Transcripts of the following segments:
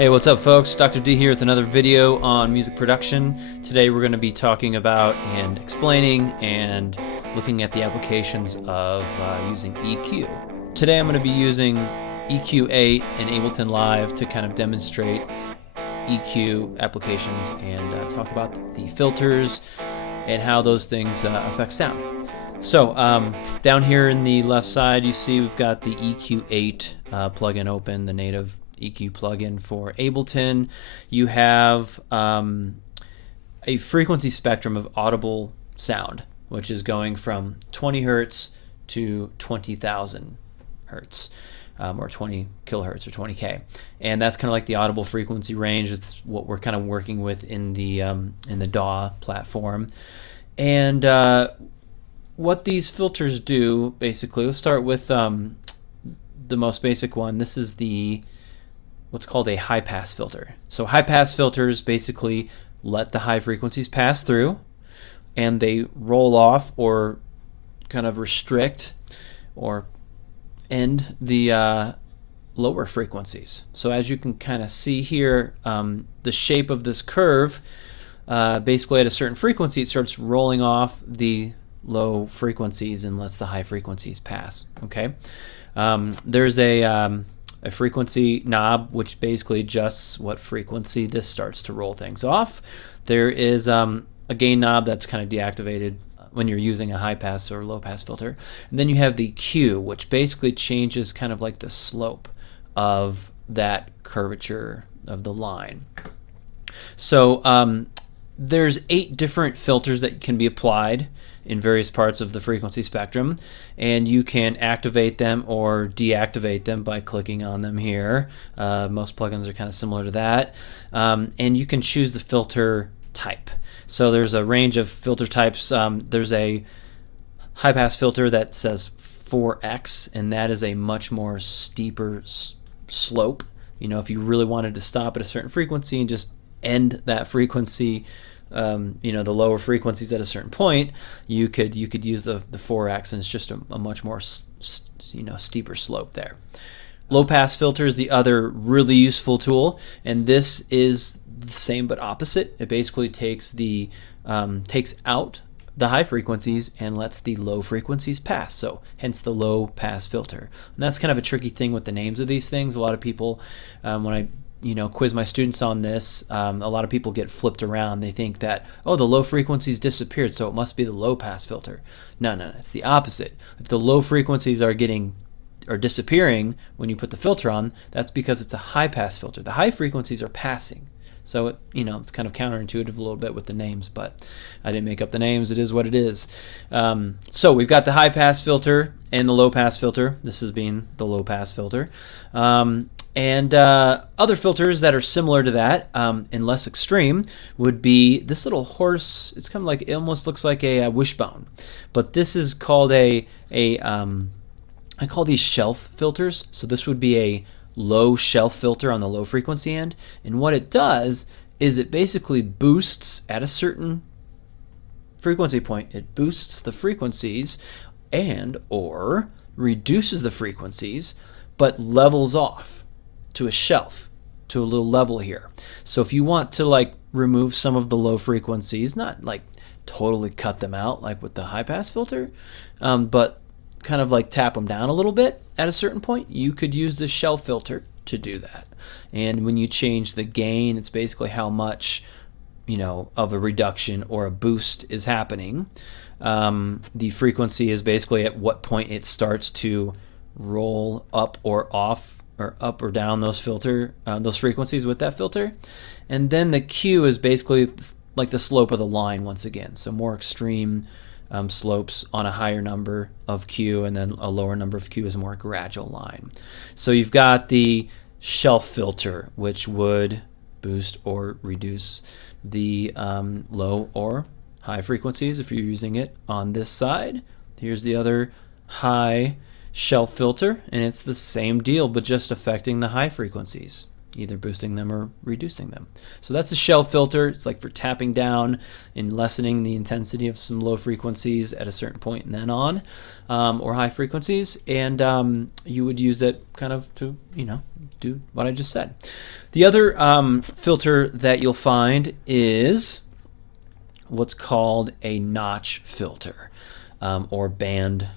Hey, what's up folks? Dr. D here with another video on music production. Today we're going to be talking about and explaining and looking at the applications of using EQ. Today I'm going to be using EQ8 in Ableton Live to kind of demonstrate EQ applications and talk about the filters and how those things affect sound. So down here in the left side you see we've got the EQ8 plugin open, the native EQ plugin for Ableton. You have a frequency spectrum of audible sound, which is going from 20 hertz to 20,000 hertz, or 20 kilohertz or 20K, and that's kind of like the audible frequency range. It's what we're kind of working with in the DAW platform. And what these filters do, basically, let's start with the most basic one. This is what's called a high pass filter. So high pass filters basically let the high frequencies pass through and they roll off or kind of restrict or end the lower frequencies. So as you can kind of see here, the shape of this curve, basically at a certain frequency it starts rolling off the low frequencies and lets the high frequencies pass. Okay, there's a frequency knob which basically adjusts what frequency this starts to roll things off. There is a gain knob that's kind of deactivated when you're using a high pass or low pass filter. And then you have the Q, which basically changes kind of like the slope of that curvature of the line. So there's 8 different filters that can be applied in various parts of the frequency spectrum, and you can activate them or deactivate them by clicking on them here. Most plugins are kind of similar to that, and you can choose the filter type. So there's a range of filter types. There's a high pass filter that says 4x, and that is a much more steeper slope. You know, if you really wanted to stop at a certain frequency and just end that frequency, you know, the lower frequencies at a certain point, you could use the 4x, and it's just a much more steeper slope there. Low pass filter is the other really useful tool, and this is the same but opposite. It basically takes out the high frequencies and lets the low frequencies pass, so hence the low pass filter. And that's kind of a tricky thing with the names of these things. A lot of people, when I quiz my students on this, a lot of people get flipped around. They think that, oh, the low frequencies disappeared, so it must be the low pass filter. No, it's the opposite. If the low frequencies are disappearing when you put the filter on, that's because it's a high pass filter. The high frequencies are passing. So it's kind of counterintuitive a little bit with the names, but I didn't make up the names. It is what it is. So we've got the high pass filter and the low pass filter. This is being the low pass filter. And other filters that are similar to that and less extreme would be this little horse. It's kind of like, it almost looks like a wishbone, but this is called I call these shelf filters. So this would be a low shelf filter on the low frequency end, and what it does is it basically boosts at a certain frequency point. It boosts the frequencies and or reduces the frequencies, but levels off to a shelf, to a little level here. So if you want to like remove some of the low frequencies, not like totally cut them out like with the high pass filter, but kind of like tap them down a little bit at a certain point, you could use the shelf filter to do that. And when you change the gain, it's basically how much of a reduction or a boost is happening. The frequency is basically at what point it starts to roll up or off, or up or down those frequencies with that filter. And then the Q is basically like the slope of the line once again. So more extreme slopes on a higher number of Q, and then a lower number of Q is a more gradual line. So you've got the shelf filter, which would boost or reduce the low or high frequencies if you're using it on this side. Here's the other high shelf filter, and it's the same deal but just affecting the high frequencies. either boosting them or reducing them. So that's a shelf filter. It's like for tapping down and lessening the intensity of some low frequencies at a certain point and then on, or high frequencies. And you would use it kind of to, do what I just said. The other filter that you'll find is what's called a notch filter, or band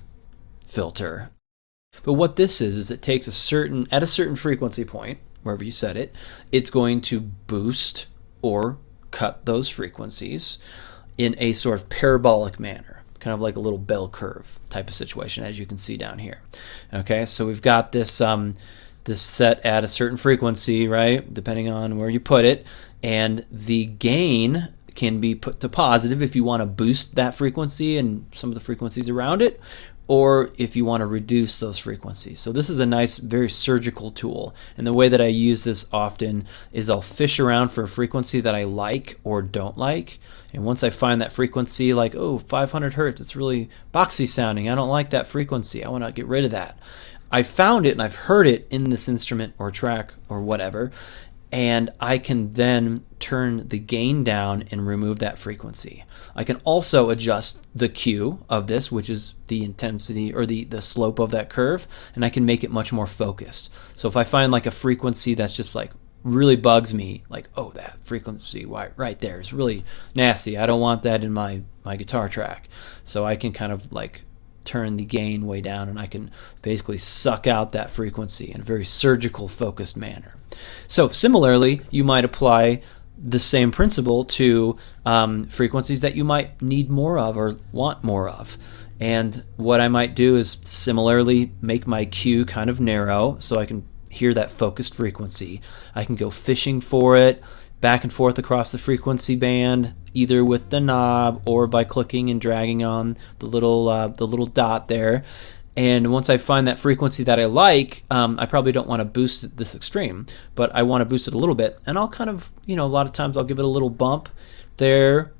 filter. But what this is it takes at a certain frequency point, wherever you set it, it's going to boost or cut those frequencies in a sort of parabolic manner, kind of like a little bell curve type of situation, as you can see down here. Okay, so we've got this this set at a certain frequency, right, depending on where you put it, and the gain can be put to positive if you want to boost that frequency and some of the frequencies around it, or if you want to reduce those frequencies. So this is a nice, very surgical tool. And the way that I use this often is I'll fish around for a frequency that I like or don't like. And once I find that frequency, like, oh, 500 hertz, it's really boxy sounding. I don't like that frequency. I want to get rid of that. I found it and I've heard it in this instrument or track or whatever. And I can then turn the gain down and remove that frequency. I can also adjust the Q of this, which is the intensity or the slope of that curve, and I can make it much more focused. So if I find like a frequency that's just like really bugs me, like, oh, that frequency right there is really nasty. I don't want that in my guitar track. So I can kind of like turn the gain way down, and I can basically suck out that frequency in a very surgical, focused manner. So similarly, you might apply the same principle to frequencies that you might need more of or want more of. And what I might do is similarly make my Q kind of narrow so I can hear that focused frequency. I can go fishing for it back and forth across the frequency band, either with the knob or by clicking and dragging on the little dot there. And once I find that frequency that I like, I probably don't want to boost it this extreme, but I want to boost it a little bit. And I'll kind of, a lot of times I'll give it a little bump there,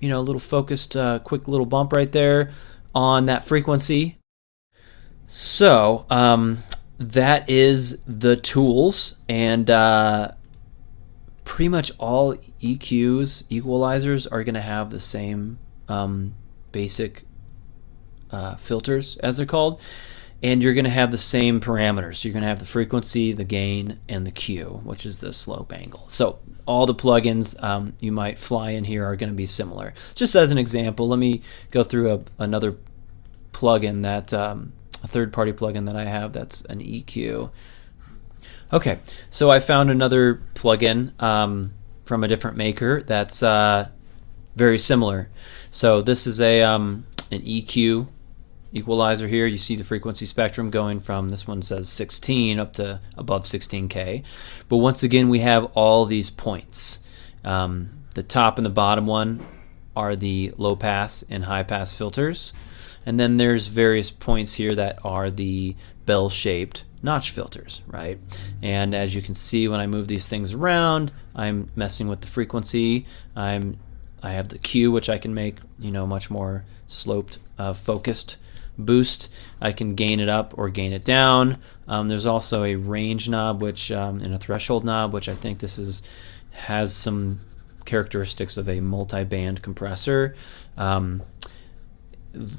a little focused, quick little bump right there on that frequency. So that is the tools, and pretty much all EQs, equalizers, are going to have the same basic filters, as they're called, and you're going to have the same parameters. You're going to have the frequency, the gain, and the Q, which is the slope angle. So all the plugins you might fly in here are going to be similar. Just as an example, let me go through another plugin that a third-party plugin that I have that's an EQ. Okay, so I found another plugin from a different maker that's very similar. So this is an EQ equalizer here. You see the frequency spectrum going from, this one says 16 up to above 16K. But once again, we have all these points. The top and the bottom one are the low pass and high pass filters. And then there's various points here that are the bell-shaped notch filters, right? And as you can see, when I move these things around, I'm messing with the frequency. I have the Q, which I can make, much more sloped, focused boost. I can gain it up or gain it down. There's also a range knob, which and a threshold knob, which I think this has some characteristics of a multi-band compressor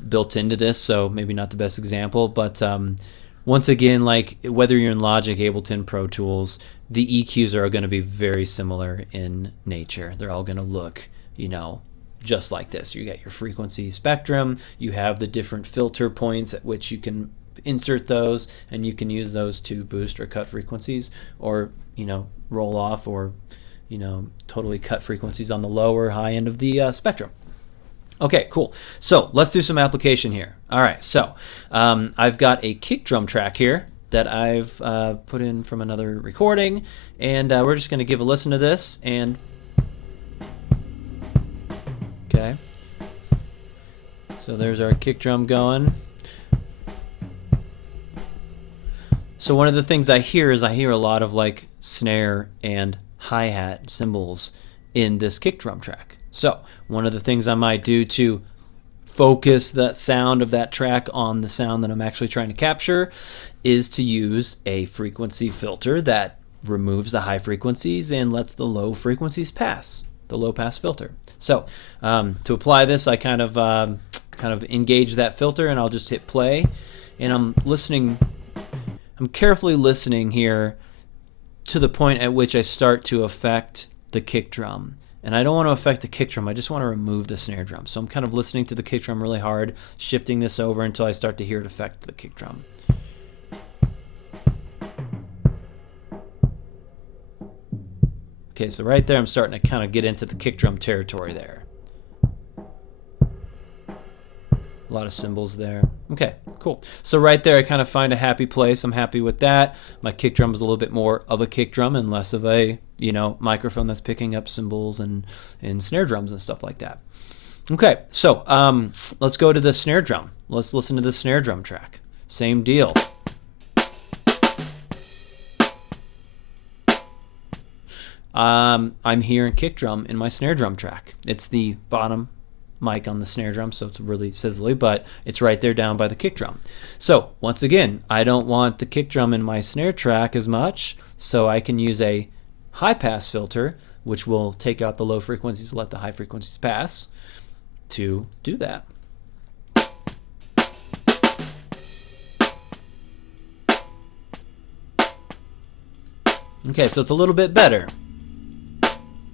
built into this, so maybe not the best example, but once again, like whether you're in Logic, Ableton, Pro Tools, the EQs are going to be very similar in nature. They're all going to look, just like this. You got your frequency spectrum, you have the different filter points at which you can insert those, and you can use those to boost or cut frequencies, or roll off, or totally cut frequencies on the low or high end of the spectrum. Okay, cool. So let's do some application here. All right, so I've got a kick drum track here that I've put in from another recording, and we're just going to give a listen to this. And okay, so there's our kick drum going. So one of the things I hear is I hear a lot of like snare and hi-hat cymbals in this kick drum track. So one of the things I might do to focus that sound of that track on the sound that I'm actually trying to capture is to use a frequency filter that removes the high frequencies and lets the low frequencies pass, the low pass filter. So to apply this, I kind of engage that filter, and I'll just hit play, and I'm carefully listening here to the point at which I start to affect the kick drum. And I don't want to affect the kick drum, I just want to remove the snare drum. So I'm kind of listening to the kick drum really hard, shifting this over until I start to hear it affect the kick drum. Okay, so right there I'm starting to kind of get into the kick drum territory there. A lot of cymbals there. Okay, cool. So right there I kind of find a happy place. I'm happy with that. My kick drum is a little bit more of a kick drum and less of a, microphone that's picking up cymbals and snare drums and stuff like that. Okay, so let's go to the snare drum. Let's listen to the snare drum track. Same deal. I'm hearing kick drum in my snare drum track. It's the bottom mic on the snare drum, so it's really sizzly, but it's right there down by the kick drum. So once again, I don't want the kick drum in my snare track as much, so I can use a high pass filter, which will take out the low frequencies, let the high frequencies pass, to do that. Okay, so it's a little bit better.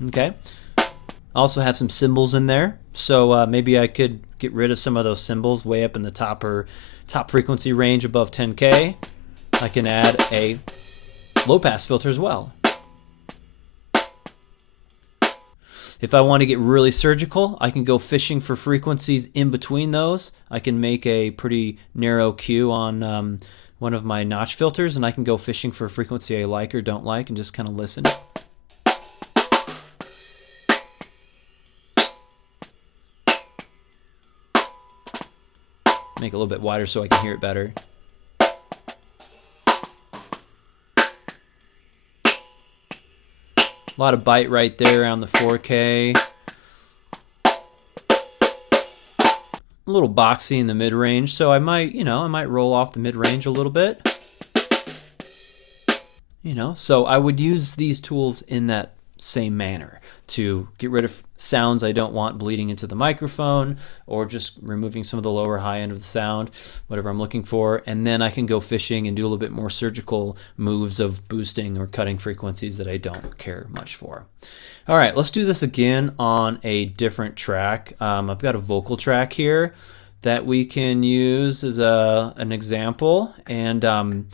Okay. Also have some cymbals in there, so maybe I could get rid of some of those cymbals way up in the top frequency range above 10K. I can add a low pass filter as well. If I want to get really surgical, I can go fishing for frequencies in between those. I can make a pretty narrow Q on one of my notch filters, and I can go fishing for a frequency I like or don't like and just kind of listen. Make it a little bit wider so I can hear it better. A lot of bite right there around the 4K. A little boxy in the mid-range, so I might roll off the mid-range a little bit. So I would use these tools in that same manner to get rid of sounds I don't want bleeding into the microphone, or just removing some of the lower high end of the sound, whatever I'm looking for, and then I can go fishing and do a little bit more surgical moves of boosting or cutting frequencies that I don't care much for. All right, let's do this again on a different track. I've got a vocal track here that we can use as an example, and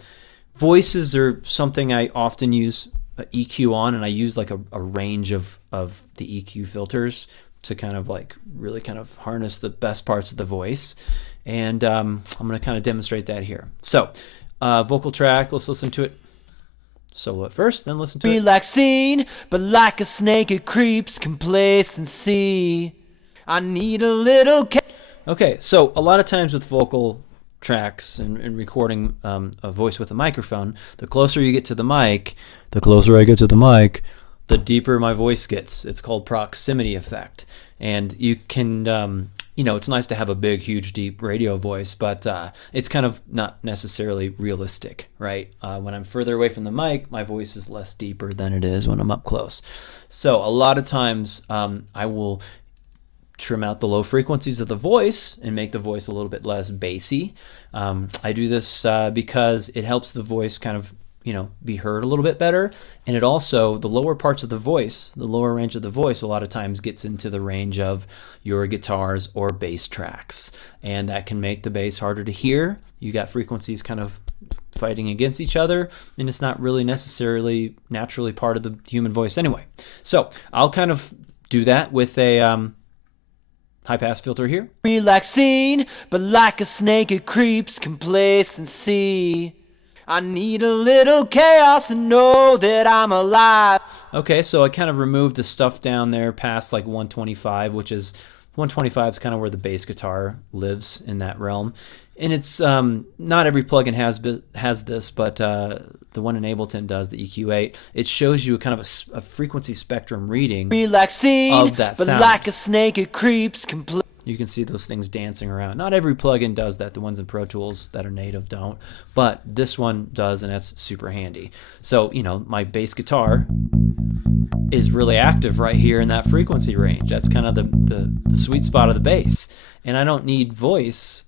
voices are something I often use EQ on, and I use like a range of the EQ filters to kind of really harness the best parts of the voice, and I'm going to kind of demonstrate that here. So vocal track, let's listen to it solo at first, then listen to it. Relaxing, but like a snake it creeps, complacency. I need a little Okay, so a lot of times with vocal tracks and recording a voice with a microphone, the closer you get to the mic, the deeper my voice gets. It's called proximity effect. And you can, it's nice to have a big, huge, deep radio voice, but it's kind of not necessarily realistic, right? When I'm further away from the mic, my voice is less deeper than it is when I'm up close. So a lot of times I will trim out the low frequencies of the voice and make the voice a little bit less bassy. I do this because it helps the voice kind of be heard a little bit better, and it also, the lower parts of the voice, the lower range of the voice a lot of times gets into the range of your guitars or bass tracks, and that can make the bass harder to hear. You got frequencies kind of fighting against each other, and it's not really necessarily naturally part of the human voice anyway. So I'll kind of do that with a high pass filter here. Relaxing, but like a snake it creeps, complacency. I need a little chaos to know that I'm alive. Okay, so I kind of removed the stuff down there past like 125, which is 125 is kind of where the bass guitar lives in that realm. And it's not every plugin has this, but the one in Ableton does, the EQ8. It shows you kind of a frequency spectrum reading Relaxing, of that but sound. like a snake it creeps, you can see those things dancing around. Not every plugin does that. The ones in Pro Tools that are native don't, but this one does, and that's super handy. So, you know, my bass guitar is really active right here in that frequency range. That's kind of the sweet spot of the bass. And I don't need voice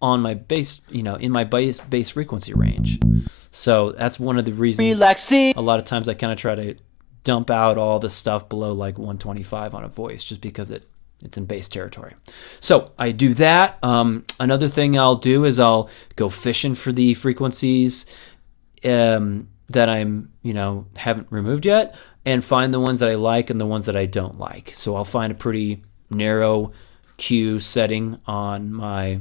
on my bass, you know, in my bass frequency range. So that's one of the reasons a lot of times I kind of try to dump out all the stuff below like 125 on a voice, just because it's in bass territory. So I do that. Another thing I'll do is I'll go fishing for the frequencies that I'm, you know, haven't removed yet, and find the ones that I like and the ones that I don't like. So I'll find a pretty narrow Q setting on my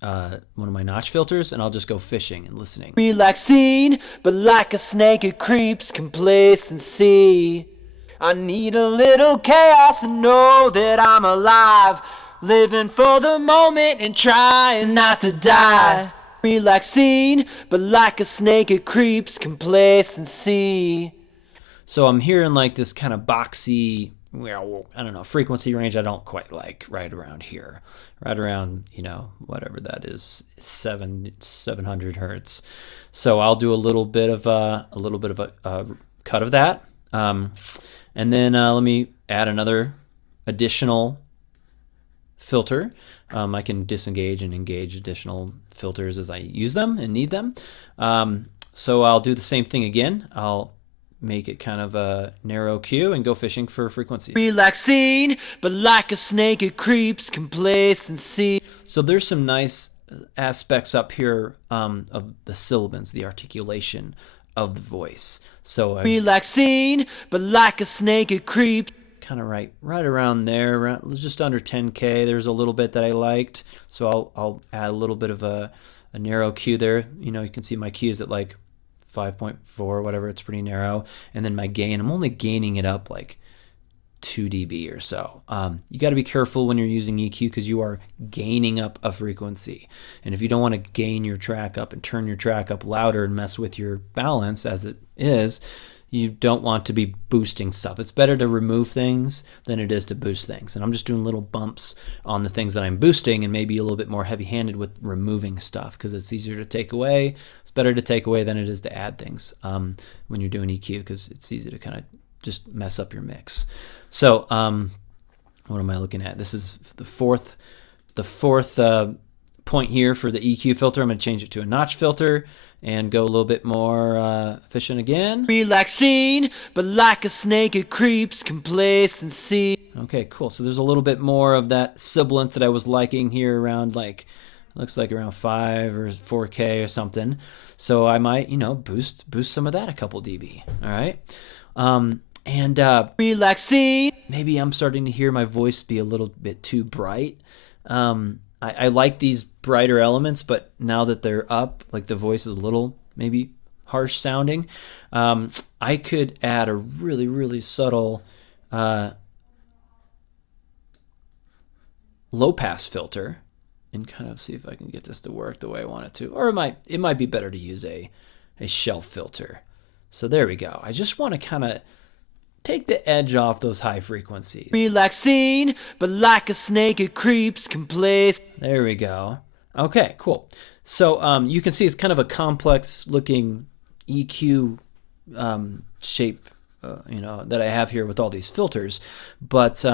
one of my notch filters, and I'll just go fishing and listening. Relaxing, but like a snake it creeps complacency. I need a little chaos to know that I'm alive, living for the moment and trying not to die. Relaxing, but like a snake it creeps complacency. So I'm hearing like this kind of boxy, well, I don't know, frequency range I don't quite like, right around here, right around, you know, whatever that is, 700 hertz. So I'll do a little bit of a cut of that, and then let me add another additional filter. I can disengage and engage additional filters as I use them and need them. So I'll do the same thing again. I'll make it kind of a narrow Q and go fishing for frequencies. Relaxing, but like a snake it creeps complacency. So there's some nice aspects up here of the sibilants, the articulation of the voice. So relaxing, but like a snake it creeps. Kind of right around there, around just under 10K. There's a little bit that I liked, so I'll add a little bit of a narrow Q there. You know, you can see my Q is at like 5.4, whatever. It's pretty narrow. And then my gain, I'm only gaining it up like 2 dB or so. You got to be careful when you're using EQ, because you are gaining up a frequency. And if you don't want to gain your track up and turn your track up louder and mess with your balance as it is, you don't want to be boosting stuff. It's better to remove things than it is to boost things. And I'm just doing little bumps on the things that I'm boosting, and maybe a little bit more heavy-handed with removing stuff, because it's easier to take away. It's better to take away than it is to add things when you're doing EQ, because it's easy to kind of just mess up your mix. So what am I looking at? This is the fourth point here for the EQ filter. I'm going to change it to a notch filter and go a little bit more efficient again. Relaxing, but like a snake it creeps complacency. Okay, cool. So there's a little bit more of that sibilant that I was liking here, around like, looks like around 5 or 4K or something. So I might, you know, boost some of that a couple dB. All right. And relaxing. Maybe I'm starting to hear my voice be a little bit too bright. I like these brighter elements, but now that they're up, like the voice is a little maybe harsh sounding. I could add a really, really subtle low pass filter and kind of see if I can get this to work the way I want it to. Or it might be better to use a shelf filter. So there we go. I just want to kind of take the edge off those high frequencies. Relaxing, but like a snake it creeps complacent. There we go. Okay, cool. So you can see it's kind of a complex looking EQ shape, you know, that I have here with all these filters. But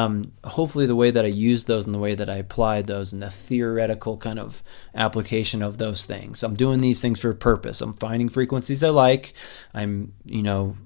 hopefully the way that I use those and the way that I applied those and the theoretical kind of application of those things. I'm doing these things for a purpose. I'm finding frequencies I like. I'm, you know,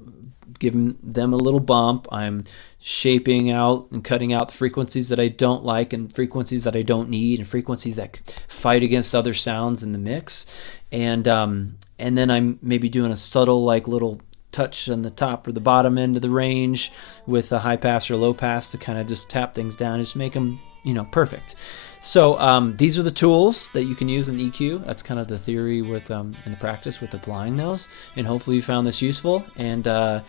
giving them a little bump. I'm shaping out and cutting out the frequencies that I don't like and frequencies that I don't need and frequencies that fight against other sounds in the mix. And then I'm maybe doing a subtle like little touch on the top or the bottom end of the range with a high pass or low pass to kind of just tap things down, just make them, you know, perfect. So these are the tools that you can use in EQ. That's kind of the theory with in the practice with applying those. And hopefully you found this useful, and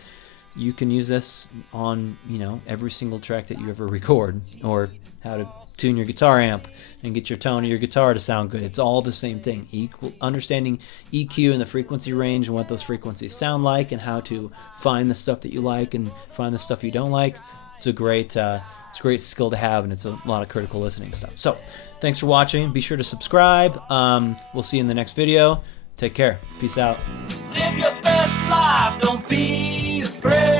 you can use this on, you know, every single track that you ever record, or how to tune your guitar amp and get your tone of your guitar to sound good. It's all the same thing. Understanding EQ and the frequency range and what those frequencies sound like, and how to find the stuff that you like and find the stuff you don't like. It's a great It's a great skill to have, and it's a lot of critical listening stuff. So thanks for watching. Be sure to subscribe. We'll see you in the next video. Take care. Peace out. Live your best life, don't be afraid.